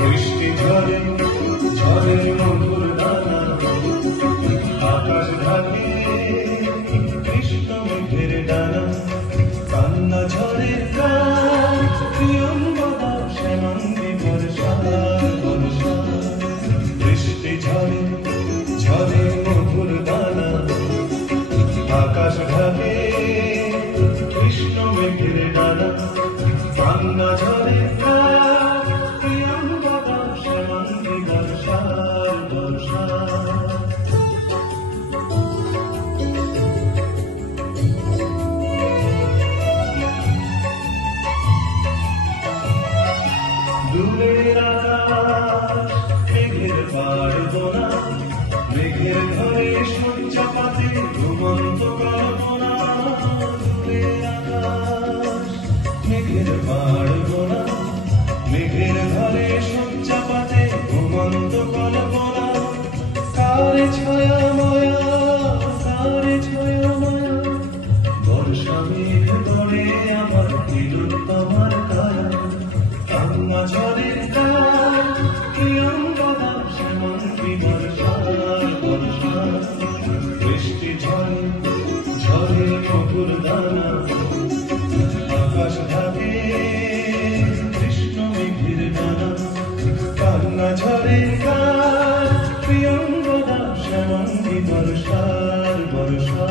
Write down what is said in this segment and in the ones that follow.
বৃষ্টি ঝরে ঝরে মধুর দানা, আকাশ ঢাকে কৃষ্ণ মেঘের ডানা, কান্না ঝরে কার প্রিয়ঙ্গদা শ্যামাঙ্গী বর্ষা বর্ষা। বৃষ্টি ঝরে ঝরে মধুর দানা, আকাশ ঢাকে কৃষ্ণ মেঘের ডানা, কান্না ঝরে কার প্রিয়ঙ্গদা শ্যামাঙ্গী বর্ষা বর্ষা। দূরের আকাশ মেঘের পাড় বোনা, মেঘের ঘরে শয্যা পাতে ঘুমন্ত কল্পনা। দূরের আকাশ মেঘের পাড় বোনা, মেঘের ঘরে শয্যা পাতে ঘুমন্ত কল্পনা। কারে ছায়া মায়া, কারে ছায়া মায়া, বর্ষা মেঘ ধরে আমার দিল তোমার কায়া। কান্না ঝরে কার প্রিয়ঙ্গদা শ্যামাঙ্গী বর্ষা বর্ষা। বৃষ্টি ঝরে ঝরে মধুর দানা, আকাশ ঢাকে কৃষ্ণ মেঘের ডানা, কান্না ঝরে কার প্রিয়ঙ্গদা শ্যামাঙ্গী বর্ষা বর্ষা।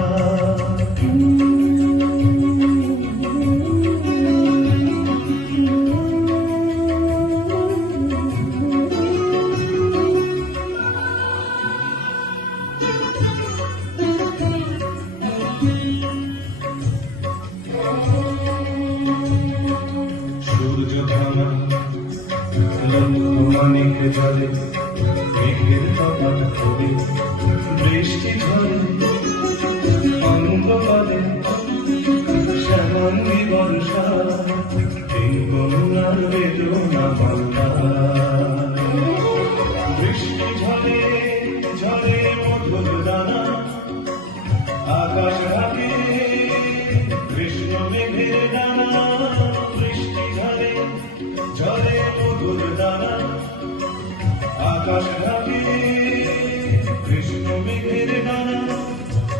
সূর্য থামা লক্ষ্মণিক জলে, মেঘের টপাট হবে বৃষ্টি ঝরে অঙ্গপালে শ্যামাঙ্গী বর্ষা। তিন কন্যার বেদনা বাংলা। বৃষ্টি ঝরে ঝরে মধুর দানা, আকাশ ঢাকে কৃষ্ণ মেঘের ডানা। বৃষ্টি ঝরে ঝরে মধুর দানা, আকাশ ঢাকে কৃষ্ণ মেঘের ডানা।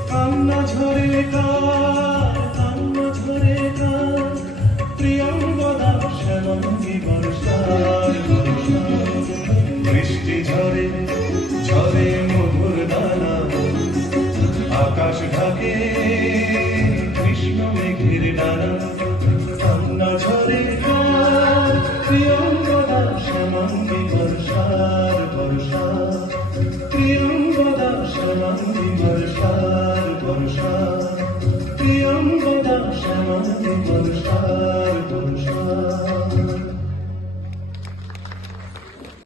কান্না ঝরে কার, কান্না ঝরে কার প্রিয়ঙ্গদা শ্যামাঙ্গী বর্ষা বর্ষা। বৃষ্টি ঝরে ঝরে মধুর দানা, আকাশ ঢাকে কৃষ্ণ মেঘের ডানা। কান্না ঝরে কার প্রিয়ঙ্গদা শ্যামাঙ্গী বর্ষা বর্ষা। প্রিয়ঙ্গদা শ্যামাঙ্গী বর্ষা বর্ষা। প্রিয়ঙ্গদা শ্যামাঙ্গী বর্ষা বর্ষা।